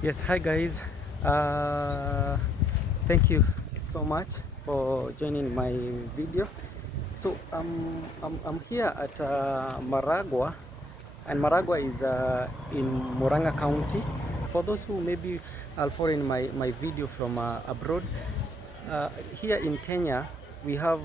Yes, hi guys. Thank you so much for joining my video. So I'm here at Murang'a, and Murang'a is in Murang'a County. For those who maybe are following my video from abroad, uh, here in Kenya we have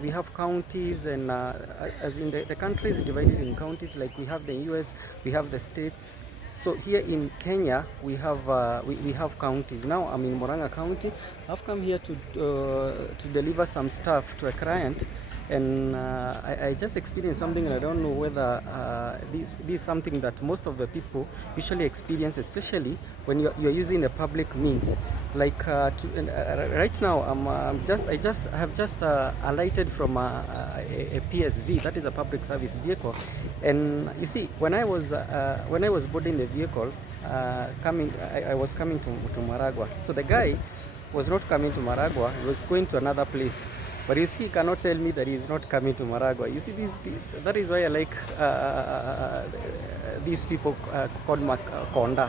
we have counties, and as in the country is divided in counties. Like we have the US, we have the states. So here in Kenya we have we have counties. Now I'm in Murang'a County. I've come here to deliver some stuff to a client, and I just experienced something, and I don't know whether this is something that most of the people usually experience, especially when you're using the public means. Like right now, I have just alighted from a PSV, that is a public service vehicle, and you see, when I was boarding the vehicle, I was coming to Murang'a. So the guy was not coming to Murang'a; he was going to another place. But you see, he cannot tell me that he is not coming to Murang'a. You see, that is why I like these people called Konda.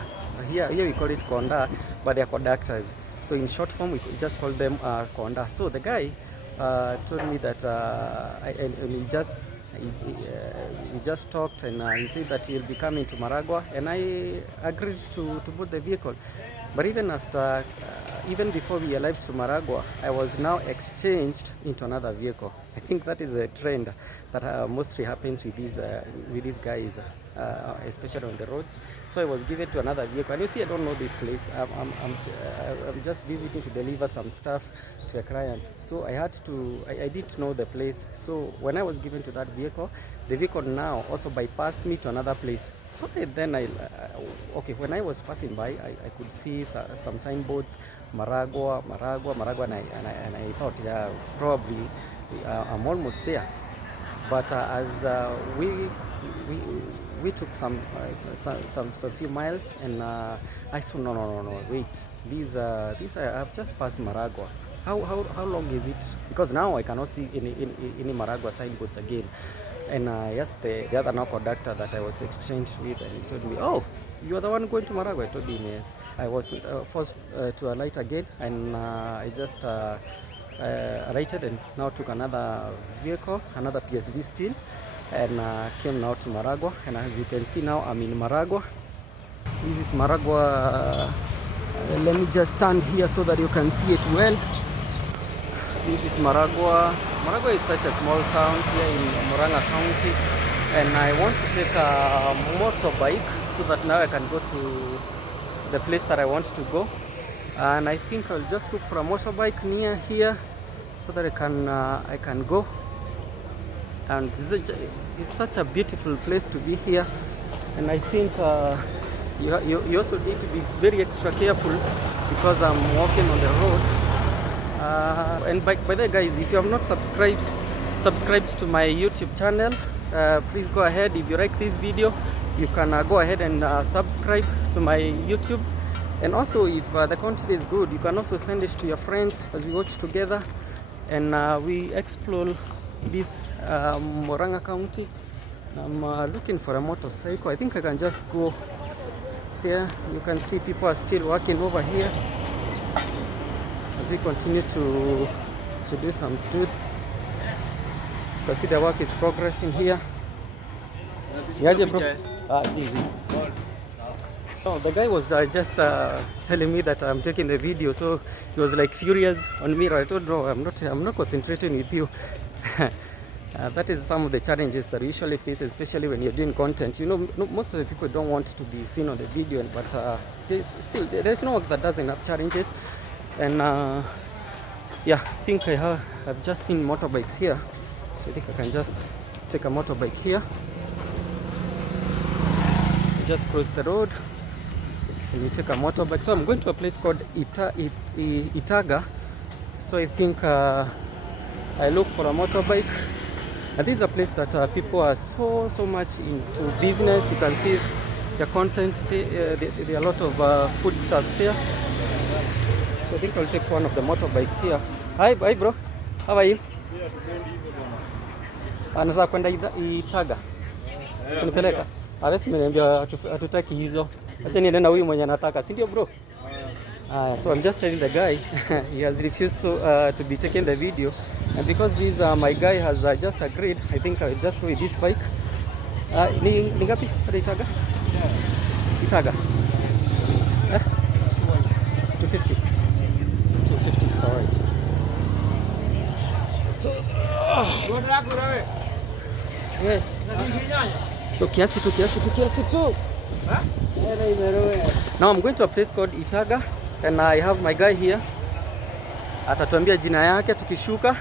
Here we call it Konda, but they are conductors. So in short form, we just call them Konda. So the guy told me that and he just talked, and he said that he'll be coming to Murang'a, and I agreed to board the vehicle. But even after, even before we arrived to Murang'a, I was now exchanged into another vehicle. I think that is a trend that mostly happens with these guys, especially on the roads. So I was given to another vehicle, and you see, I don't know this place. I'm just visiting to deliver some stuff to a client. So I didn't know the place. So when I was given to that vehicle, the vehicle now also bypassed me to another place. So then okay, when I was passing by, I could see some signboards, Murang'a, and I thought, yeah, probably I'm almost there. But as we took some few miles, and I saw, no, wait, these I have just passed Murang'a. How long is it? Because now I cannot see any Murang'a signboards again. And I asked the other now conductor that I was exchanged with, and he told me, oh, you are the one going to Murang'a? I told him yes. I was forced to alight again, and I just alighted, and now took another vehicle, another PSV still, and came now to Murang'a. And as you can see now, I'm in Murang'a. This is Murang'a. Let me just stand here so that you can see it well. This is Murang'a. Murang'a is such a small town here in Murang'a County, and I want to take a motorbike so that now I can go to the place that I want to go. And I think I'll just look for a motorbike near here so that I can go. And it's such a beautiful place to be here, and I think you also need to be very extra careful because I'm walking on the road. And by the way, guys, if you have not subscribed to my YouTube channel, please go ahead. If you like this video, you can go ahead and subscribe to my YouTube. And also, if the content is good, you can also send it to your friends as we watch together, and we explore this Murang'a County. I'm looking for a motorcycle. I think I can just go here. You can see people are still working over here as we continue to do some good. You can see the work is progressing here. Yaje bro? Easy. So the guy was just telling me that I'm taking the video, so he was like furious on me. I told bro, I'm not concentrating with you. That is some of the challenges that we usually face, especially when you're doing content. You know, most of the people don't want to be seen on the video, but there's no work that doesn't have challenges. And yeah, I think I've just seen motorbikes here, so I think I can just take a motorbike here. Just cross the road and you take a motorbike. So I'm going to a place called Itaga. So I think I look for a motorbike. And this is a place that people are so much into business. You can see the content. There are a lot of food stuffs there. So I think I'll take one of the motorbikes here. Hi bro, how are you? Anataka kwenda Itaga. Kunipeleka. Alesi meniambia hatutaki hizo. Acha niende na huyu mwenye anataka, si ndio bro? So I'm just telling the guy he has refused to be taking the video, and because this my guy has just agreed, I think I'll just go with this bike. Ni ngapi? Ada Itaga? Itaga? 250. 250, sorry. So yeah. So kiasi tu. Now I'm going to a place called Itaga, and I have my guy here. Atatuambia jina yake tukishuka.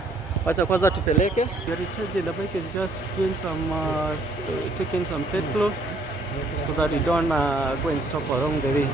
Wacha kwanza tupeleke. We are recharging, the bike is just doing some taking some petrol so that we don't go and stop along the way.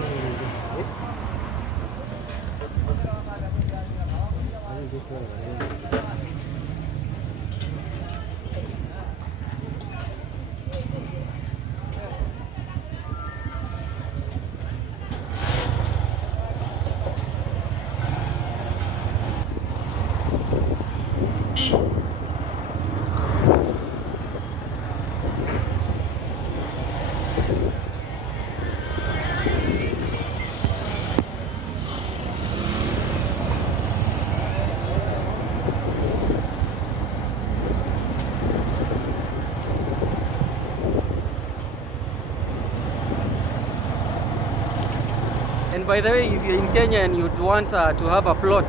And by the way, if you're in Kenya and you'd want to have a plot,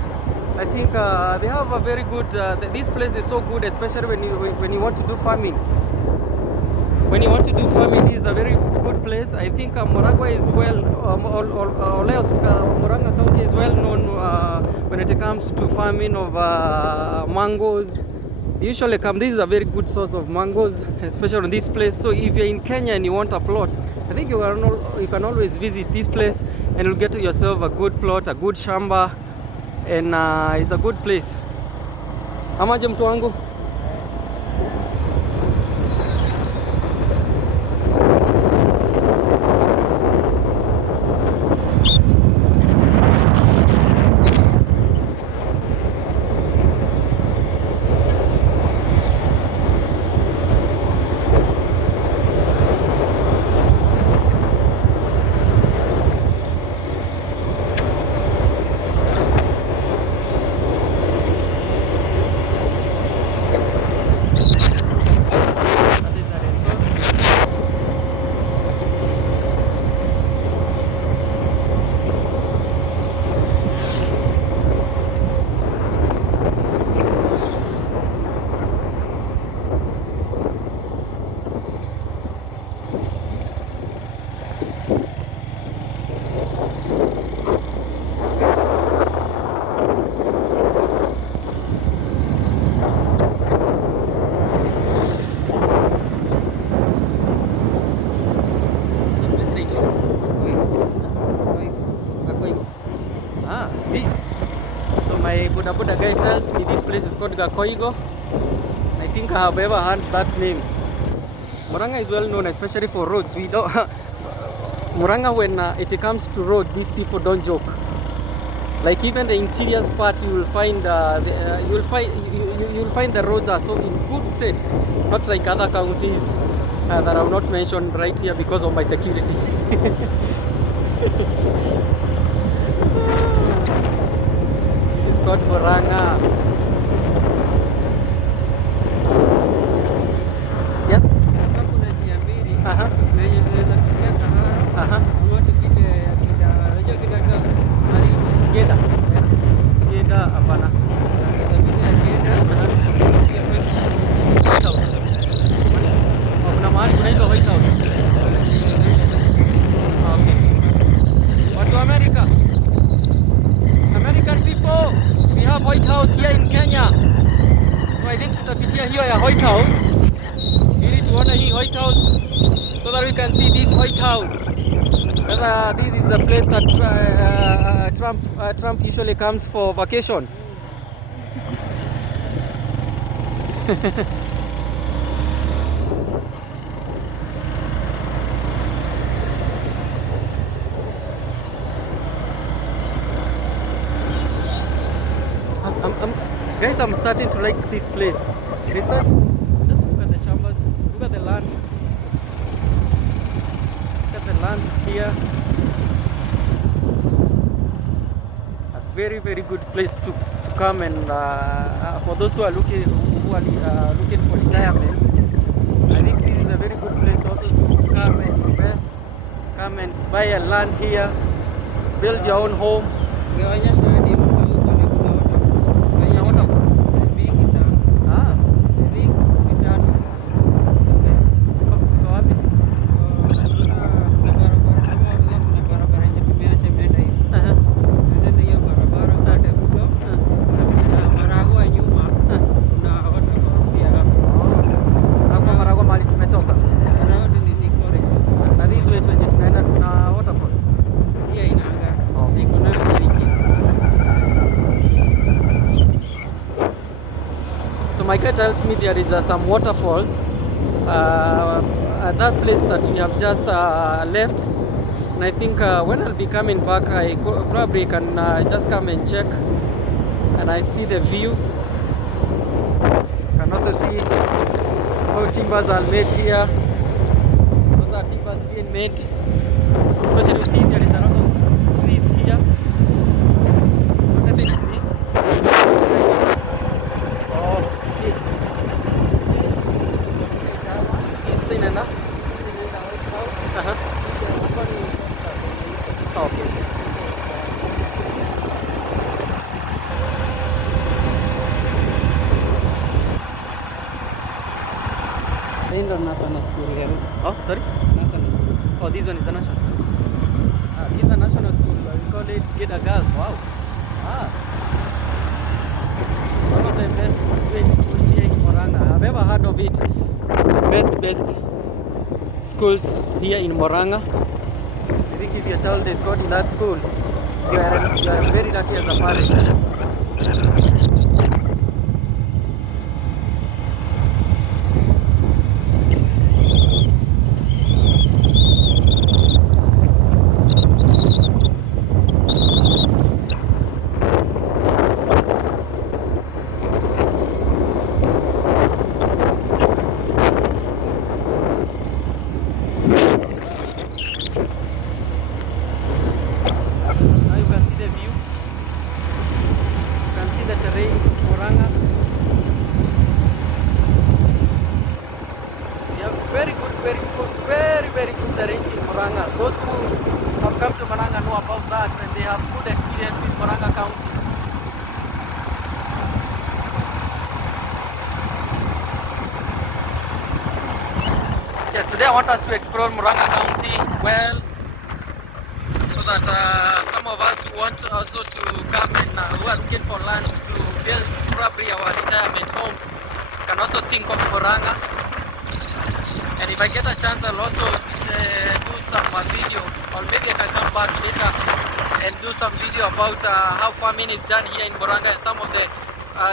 I think they have a very good. This place is so good, especially when you want to do farming. When you want to do farming, this is a very good place. I think Murang'a is Murang'a County is well known when it comes to farming of mangoes. Usually this is a very good source of mangoes, especially in this place. So if you're in Kenya and you want a plot, I think you can always visit this place and you'll get yourself a good plot, a good shamba, and it's a good place. Amaje mtu wangu? So my Buddha guy tells me this place is called Gakoigo. I think I have ever heard that name. Murang'a is well known, especially for roads. We don't Murang'a, when it comes to road, these people don't joke. Like even the interior part, you will find the roads are so in good state, not like other counties that I will not mention right here because of my security. This is called Murang'a. Yes? Geda hapana. Kuna mahali kunaitwa White House. Okay. Watu wa America. American people, we have White House here in Kenya. So I think tutapitia hiyo ya White House ili tuone hii White House so that we can see this White House. This is the place that Trump usually comes for vacation. Guys, I'm starting to like this place. Research. Just look at the shambas. Look at the land. Look at the lands here. very good place to come, and for those who are looking for retirement, I think this is a very good place also to come and invest, come and buy a land here, build your own home. My guy tells me there is some waterfalls at that place that we have just left, and I think when I'll be coming back, I probably can just come and check, and I see the view. You can also see how timbers are made here. Those are timbers being made, especially you see there is a lot of trees here, so definitely. National school here. Oh, sorry? National school. Oh, this one is a national school. This is a national school. We call it Geda Girls. Wow. One of the best grade schools here in Murang'a. I've ever heard of it. Best schools here in Murang'a. I think if your child is got in that school, you are very lucky as a parent. Very good terrains in Murang'a. Those who have come to Murang'a know about that, and they have good experience with Murang'a County. Yes, today I want us to explore Murang'a County well, so that some of us who want also to come and who are looking for lands to build probably our retirement homes can also think of Murang'a. And if I get a chance, I'll also do some video, or maybe I can come back later and do some video about how farming is done here in Murang'a, and some of the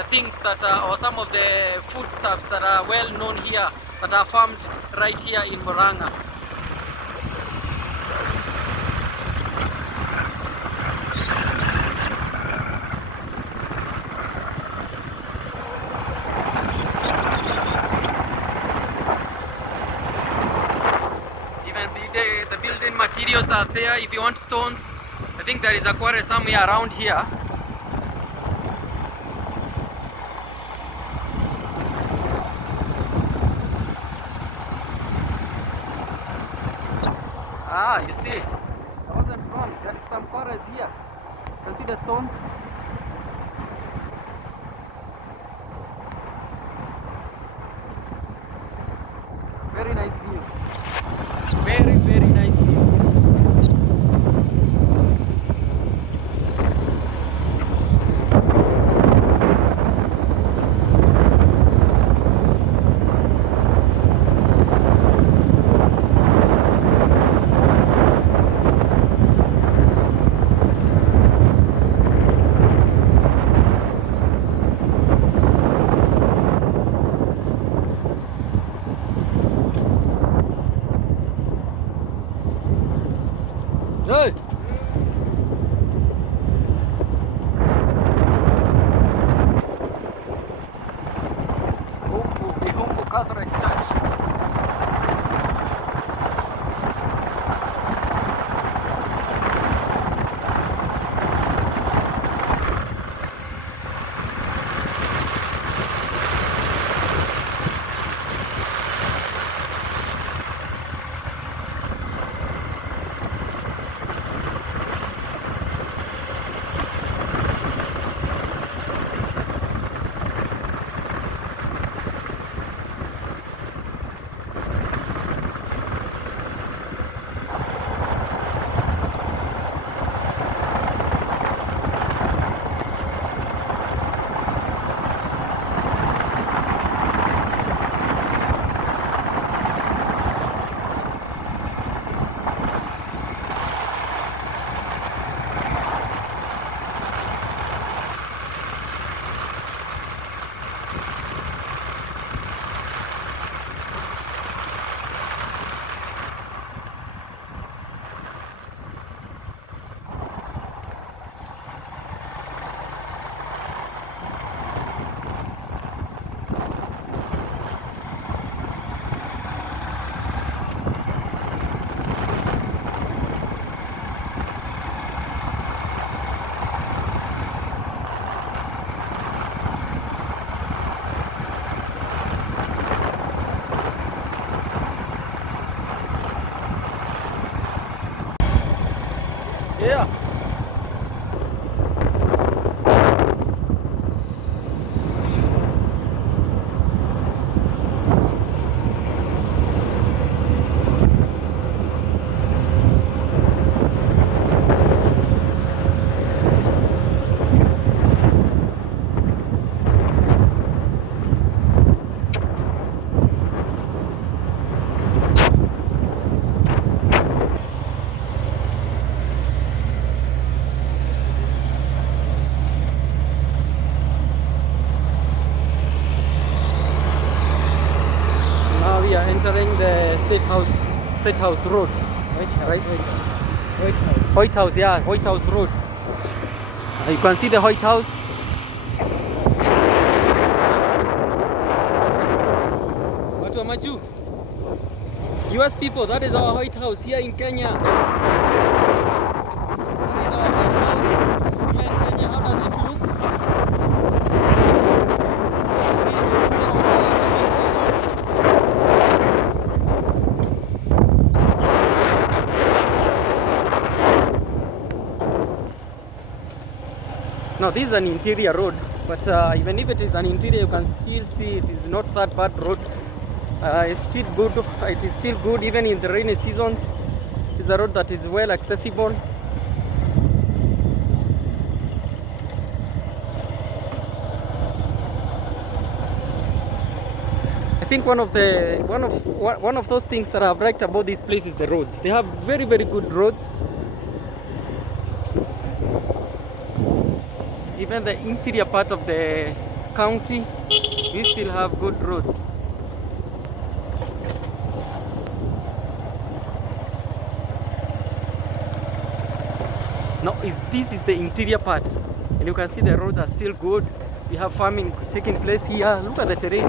things that or some of the foodstuffs that are well known here that are farmed right here in Murang'a. The building materials are there. If you want stones, I think there is a quarry somewhere around here. You see, I wasn't wrong. There is some quarries here. You can see the stones. Very nice view. Very nice view. Hey! Humble Catholic Church. Yeah. Now we are entering the State House Road. Right? White House, yeah, White House Road. You can see the White House. Watu wa Maju. US people, that is our White House here in Kenya. That is our White House here in Kenya. How does it look? Now this is an interior road, but even if it is an interior, you can still see it is not that bad road. It's still good. It is still good even in the rainy seasons. It's a road that is well accessible. I think one of those things that I've liked about this place is the roads. They have very, very good roads. Even the interior part of the county, we still have good roads. Now, this is the interior part, and you can see the roads are still good. We have farming taking place here. Look at the terrain.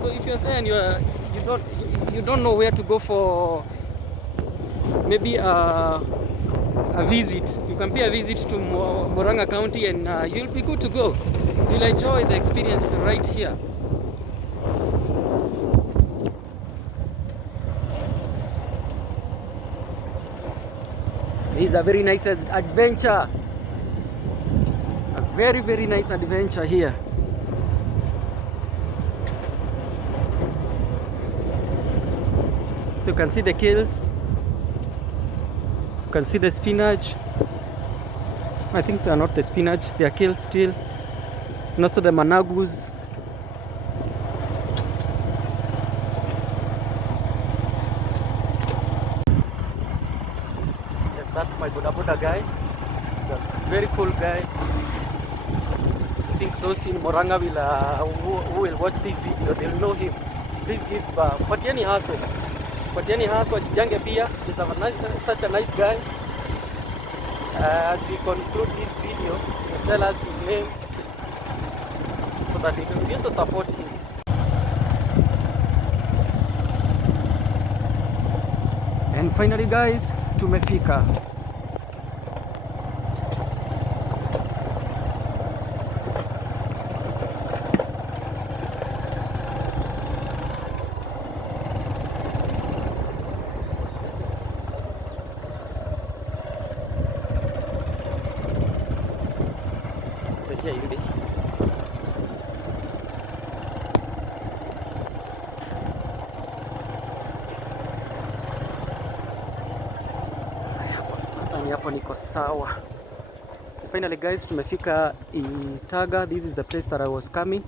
So if you're there and you don't know where to go for maybe a visit, you can pay a visit to Murang'a County, and you'll be good to go. You'll enjoy the experience right here. This is a very nice adventure. A very, very nice adventure here. So you can see the kills. You can see the spinach. I think they are not the spinach, they are killed still. And also the managus. Yes, that's my Boda Boda guy. He's a very cool guy. I think those in Murang'a who will watch this video, they'll know him. Please give Patieni Haswa. Patieni Haswa Jijange pia. He's such a nice guy. As we conclude this video, he'll tell us his name so that we can also support him. And finally guys, tumefika. Here you did. Hapo niko sawa. Finally guys, tumefika Itaga. This is the place that I was coming.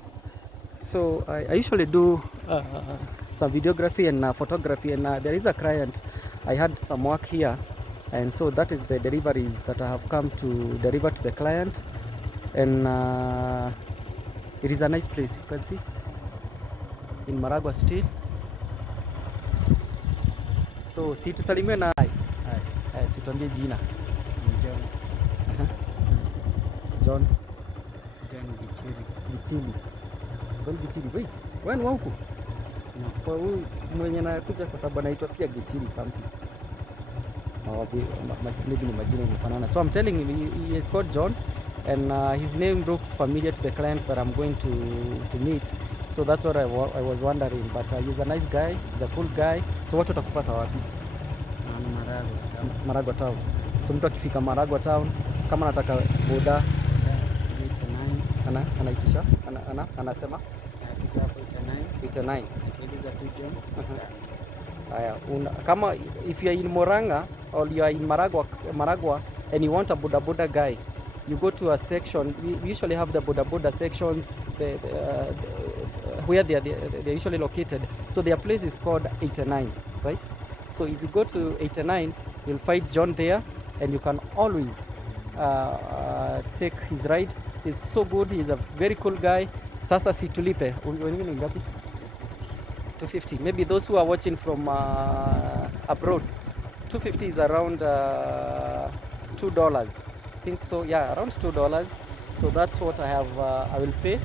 So I usually do some videography and photography, and there is a client. I had some work here, and so that is the deliveries that I have come to deliver to the client. And it is a nice place, you can see, in Murang'a Street. So si tusalimie na situambie jina. John Gichili. John Gichili. Wait, wewe ni wa huku? Kwa huyu mwenye nakuja kwa sababu anaitwa pia Gichili something. Maybe ni majina inafanana. So I'm telling him he is called John, and his name looks familiar to the clients that I'm going to meet. So that's what I was wondering, but he's a nice guy, he's a cool guy. So watu watakupata wapi? Maragwa town. So mtu akifika Maragwa town kama anataka boda anaitisha anasema 89. Haya, kama if you are in Murang'a or you are in Maragwa and you want a boda guy, you go to a section. We usually have the boda sections where they're usually located. So their place is called 89, right? So if you go to 89, you'll find John there, and you can always take his ride. He's so good. He's a very cool guy. Sasa si tulipe. Wengine ngapi? 250. Maybe those who are watching from abroad, 250 is around $2. I think so. Yeah, around $2. So that's what I have. I will pay